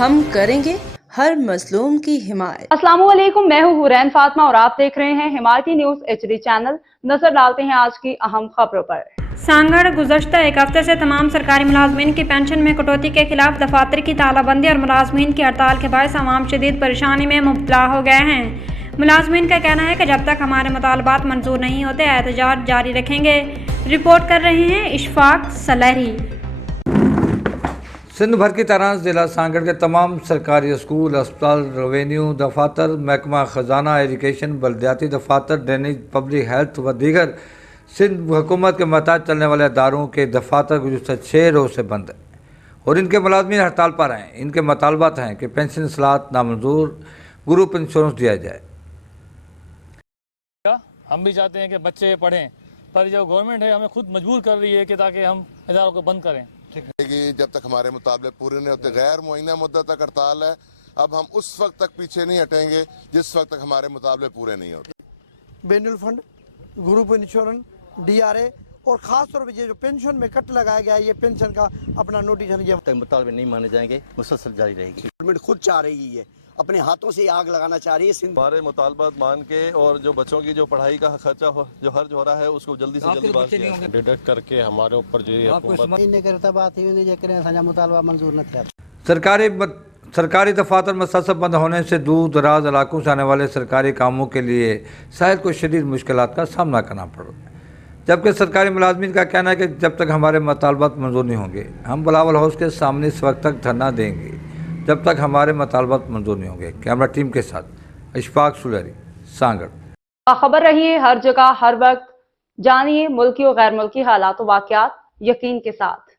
हम करेंगे हर मजलूम की हिमायत। अस्सलाम वालेकुम, मैं हूँ हुरैन फातिमा और आप देख रहे हैं हिमायती न्यूज HD चैनल। नजर डालते हैं आज की अहम खबरों पर। सांगड़ गुज़श्ता एक हफ्ते से तमाम सरकारी मुलाजमीन की पेंशन में कटौती के खिलाफ दफातर की तालाबंदी और मुलाजमीन की हड़ताल के बायस अवाम शदीद परेशानी में मुब्तला हो गए हैं। मुलाजमीन का कहना है कि जब तक हमारे मुतालबात मंजूर नहीं होते एहतजाज जारी रखेंगे। रिपोर्ट कर रहे हैं इशफाक सलहरी। सिंध भर की तरह ज़िला सांगड़ के तमाम सरकारी स्कूल, अस्पताल, रेवेन्यू दफातर, महकमा ख़जाना, एजुकेशन, बल्दियाती दफातर, ड्रेनेज, पब्लिक हेल्थ व दीगर सिंध हुकूमत के महताज चलने वाले अदारों के दफातर गुज़श्ता 6 रोज़ से बंद है और इनके मुलाजमीन हड़ताल पर हैं। इनके मुतालबात हैं कि पेंशन इस्लाहत नामंजूर, ग्रुप इंश्योरेंस दिया जाए। हम भी चाहते हैं कि बच्चे पढ़ें, पर जो गवर्नमेंट है हमें खुद मजबूर कर रही है कि ताकि हम इदारों को बंद करें। जब तक हमारे मुताबिक पूरे नहीं होते, गैर मुअय्यना मुद्दत तक हड़ताल है। अब हम उस वक्त तक पीछे नहीं हटेंगे जिस वक्त तक हमारे मुताबिक पूरे नहीं होते। बैनुल फंड, ग्रुप इंश्योरेंस, DRA और खास तौर पर ये जो पेंशन में कट लगाया गया है, ये पेंशन का अपना नोटिस मुताबिक नहीं माने जाएंगे, मुसलसल जारी रहेगी। गवर्नमेंट खुद चाह रही है, अपने हाथों से आग लगाना चाह रही है। हमारे मुतालबात मान के और जो बच्चों की जो पढ़ाई का खर्चा जो हर्ज हो रहा है उसको जल्दी से जल्दी बात किया डिडक्ट करके हमारे ऊपर सरकारी दफातर मसलसल बंद होने से दूर दराज इलाकों से आने वाले सरकारी कामों के लिए शहर को शदीद मुश्किलात का सामना करना पड़ रहा है। जबकि सरकारी मुलाजमीन का कहना है कि जब तक हमारे मुतालबात मंजूर नहीं होंगे हम बिलावल हाउस के सामने इस वक्त तक धरना देंगे जब तक हमारे मुतालबात मंजूर नहीं होंगे। कैमरा टीम के साथ इशफाक सुलहरी, सांगड़। खबर रहिए हर जगह हर वक्त, जानिए मुल्की और गैर मुल्की हालात व वाक़यात यकीन के साथ।